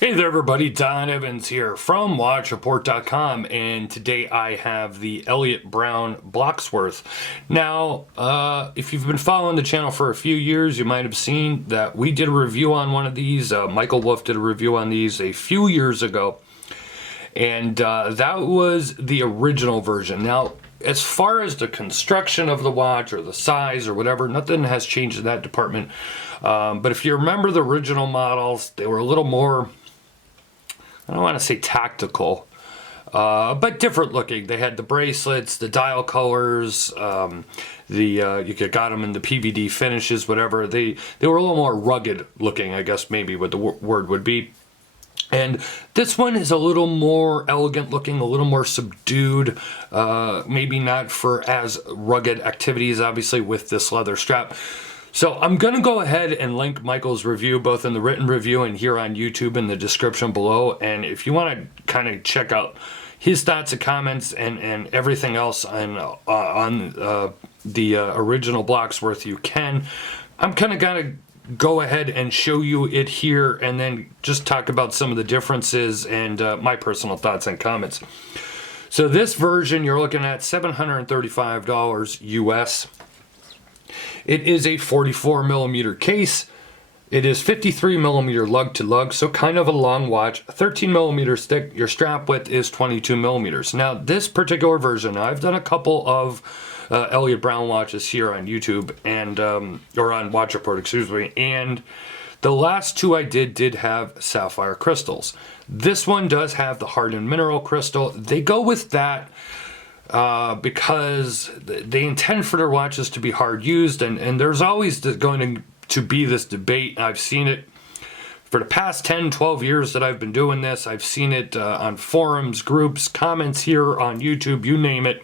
Hey there everybody, Don Evans here from WatchReport.com, and today I have the Elliot Brown Bloxworth. Now, if you've been following the channel for a few years, you might have seen that we did a review on one of these. Michael Wolf did a review on these a few years ago, and that was the original version. Now, as far as the construction of the watch or the size or whatever, nothing has changed in that department. But if you remember the original models, they were a little more, I don't want to say tactical, but different looking. They had the bracelets, the dial colors, you got them in the PVD finishes, whatever. They were a little more rugged looking, I guess maybe what the word would be. And this one is a little more elegant looking, a little more subdued, maybe not for as rugged activities, obviously, with this leather strap. So I'm going to go ahead and link Michael's review, both in the written review and here on YouTube in the description below. And if you want to kind of check out his thoughts and comments and everything else on the original Bloxworth, you can. I'm kind of going to go ahead and show you it here and then just talk about some of the differences and my personal thoughts and comments. So this version, you're looking at $735 US. It is a 44 millimeter case. It is 53 millimeter lug to lug, so kind of a long watch. 13 millimeters thick. Your strap width is 22 millimeters. Now, this particular version, I've done a couple of Elliot Brown watches here on YouTube and or on Watch Report, excuse me. And the last two I did have sapphire crystals. This one does have the hardened mineral crystal. They go with that because they intend for their watches to be hard used, and there's always going to be this debate. I've seen it for the past 10, 12 years that I've been doing this. I've seen it on forums, groups, comments here on YouTube, you name it,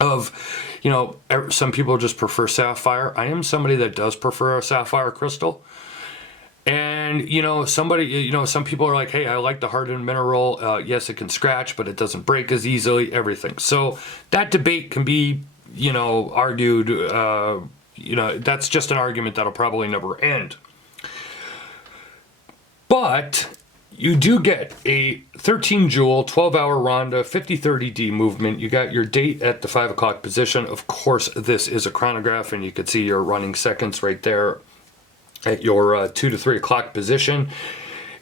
of, you know, some people just prefer sapphire. I am somebody that does prefer a sapphire crystal. And, you know, some people are like, hey, I like the hardened mineral. Yes, it can scratch, but it doesn't break as easily, everything. So that debate can be, you know, argued. You know, that's just an argument that'll probably never end. But you do get a 13 jewel, 12-hour Ronda, 50-30D movement. You got your date at the 5 o'clock position. Of course, this is a chronograph, and you can see your running seconds right there at your 2 to 3 o'clock position.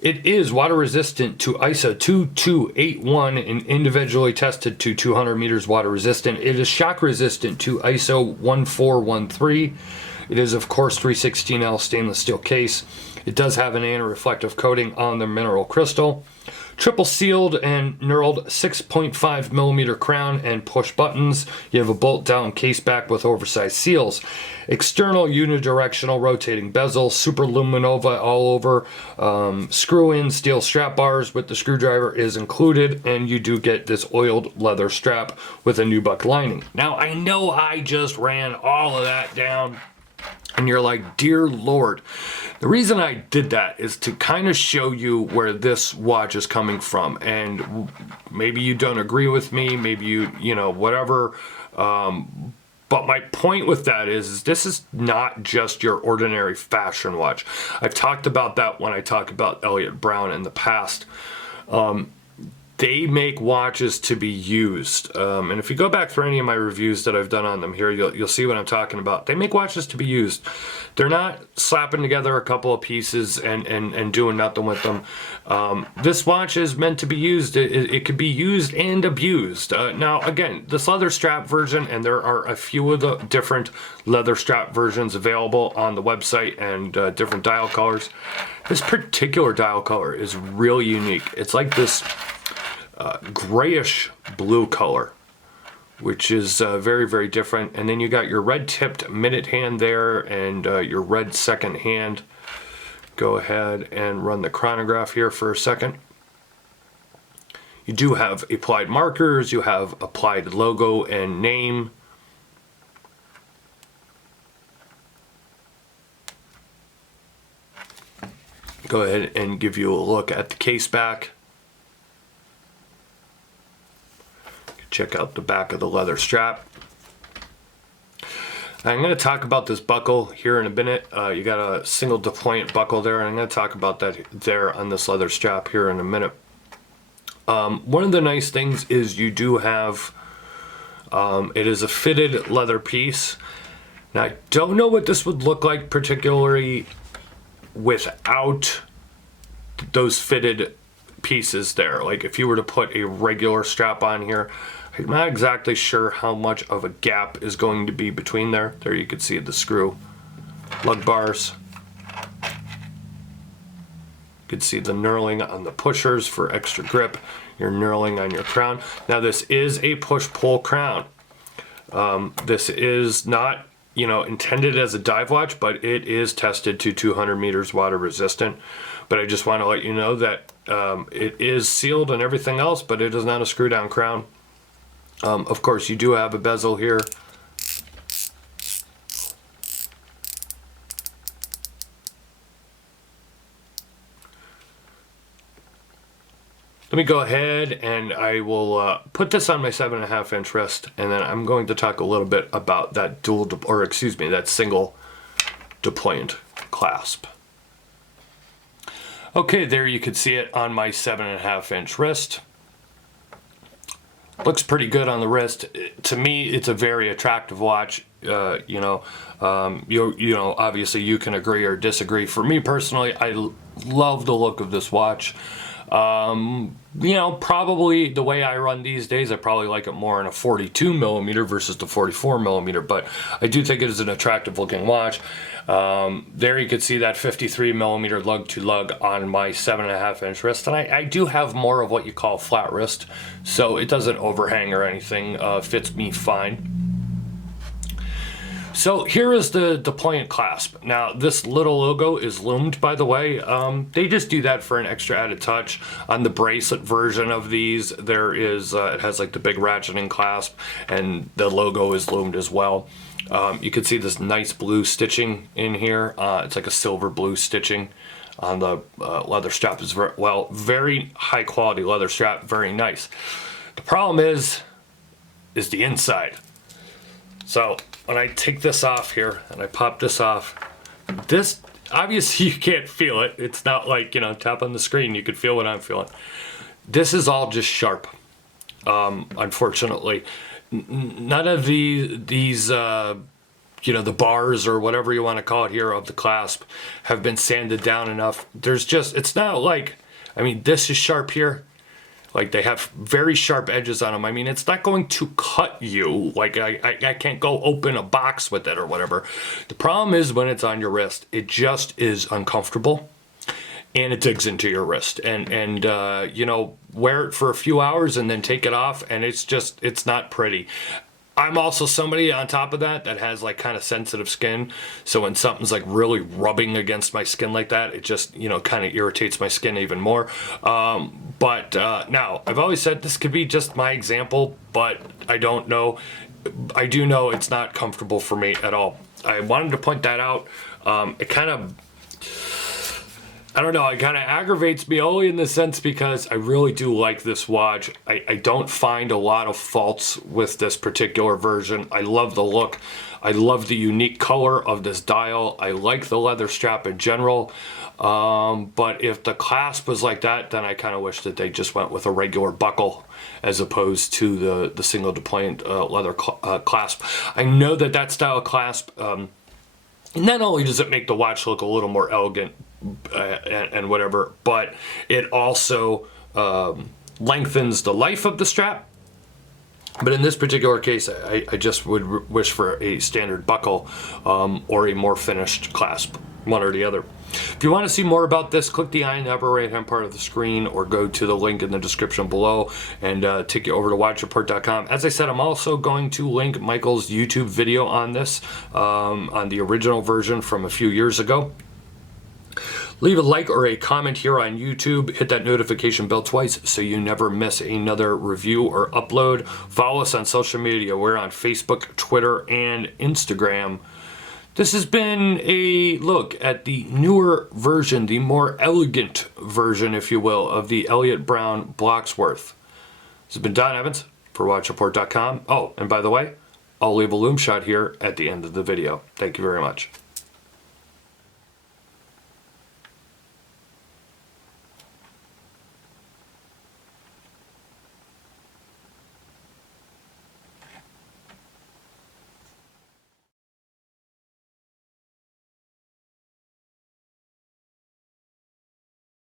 It is water resistant to ISO 2281 and individually tested to 200 meters water resistant. It is shock resistant to ISO 1413. It is, of course, 316L stainless steel case. It does have an anti-reflective coating on the mineral crystal. Triple sealed and knurled 6.5 millimeter crown and push buttons. You have a bolt down case back with oversized seals. External unidirectional rotating bezel, super luminova all over. Screw in steel strap bars with the screwdriver is included, and you do get this oiled leather strap with a nubuck lining. Now, I know I just ran all of that down, and you're like, dear Lord. The reason I did that is to kind of show you where this watch is coming from. And maybe you don't agree with me, maybe you know, whatever. But my point with that is this is not just your ordinary fashion watch. I've talked about that when I talk about Elliot Brown in the past. They make watches to be used. And if you go back through any of my reviews that I've done on them here, you'll see what I'm talking about. They make watches to be used. They're not slapping together a couple of pieces and doing nothing with them. This watch is meant to be used. It could be used and abused. Now, again, this leather strap version, and there are a few of the different leather strap versions available on the website and different dial colors. This particular dial color is really unique. It's like this grayish blue color, which is very, very different. And then you got your red tipped minute hand there and your red second hand. Go ahead and run the chronograph here for a second. You do have applied markers, you have applied logo and name. Go ahead and give you a look at the case back. Check out the back of the leather strap. I'm going to talk about this buckle here in a minute. You got a single deployant buckle there, and I'm going to talk about that there on this leather strap here in a minute. One of the nice things is you do have, it is a fitted leather piece. Now, I don't know what this would look like particularly without those fitted pieces there. Like if you were to put a regular strap on here, I'm not exactly sure how much of a gap is going to be between there. There you can see the screw lug bars. You can see the knurling on the pushers for extra grip. Your knurling on your crown. Now this is a push-pull crown. This is not, intended as a dive watch, but it is tested to 200 meters water resistant. But I just want to let you know that it is sealed and everything else, but it is not a screw down crown. Of course, you do have a bezel here. Let me go ahead and I will put this on my 7.5 inch wrist, and then I'm going to talk a little bit about that that single deployant clasp. Okay, there you can see it on my 7.5 inch wrist. Looks pretty good on the wrist. To me, it's a very attractive watch. Obviously you can agree or disagree. For me personally, I love the look of this watch. Probably the way I run these days, I probably like it more in a 42 millimeter versus the 44 millimeter, but I do think it is an attractive looking watch. There you can see that 53 millimeter lug to lug on my 7.5 inch wrist, and I do have more of what you call flat wrist, so it doesn't overhang or anything, fits me fine. So here is the deployant clasp. Now this little logo is lumed, by the way. They just do that for an extra added touch. On the bracelet version of these, there is it has like the big ratcheting clasp, and the logo is lumed as well. You can see this nice blue stitching in here. It's like a silver blue stitching on the leather strap as well. Very high quality leather strap, very nice. The problem is the inside. So when I take this off here and I pop this off, this, obviously you can't feel it. It's not like, tap on the screen, you can feel what I'm feeling. This is all just sharp, unfortunately. None of these the bars or whatever you want to call it here of the clasp have been sanded down enough. It's not like, this is sharp here. Like they have very sharp edges on them. It's not going to cut you. Like I can't go open a box with it or whatever. The problem is when it's on your wrist, it just is uncomfortable, and it digs into your wrist. And wear it for a few hours and then take it off, and it's not pretty. I'm also somebody on top of that has like kind of sensitive skin. So when something's like really rubbing against my skin like that, it just, kind of irritates my skin even more. Now, I've always said this could be just my example, but I don't know. I do know it's not comfortable for me at all. I wanted to point that out. It kind of, I don't know, it kind of aggravates me only in the sense because I really do like this watch. I don't find a lot of faults with this particular version. I love the look. I love the unique color of this dial. I like the leather strap in general. But if the clasp was like that, then I kind of wish that they just went with a regular buckle as opposed to the single deployant leather clasp. I know that style clasp, not only does it make the watch look a little more elegant, and whatever, but it also lengthens the life of the strap. But in this particular case, I just would wish for a standard buckle or a more finished clasp, one or the other. If you want to see more about this, click the eye in the upper right hand part of the screen or go to the link in the description below and take you over to watchreport.com. As I said, I'm also going to link Michael's YouTube video on this, on the original version from a few years ago. Leave a like or a comment here on YouTube. Hit that notification bell twice so you never miss another review or upload. Follow us on social media. We're on Facebook, Twitter, and Instagram. This has been a look at the newer version, the more elegant version, if you will, of the Elliot Brown Bloxworth. This has been Don Evans for WatchReport.com. Oh, and by the way, I'll leave a lume shot here at the end of the video. Thank you very much.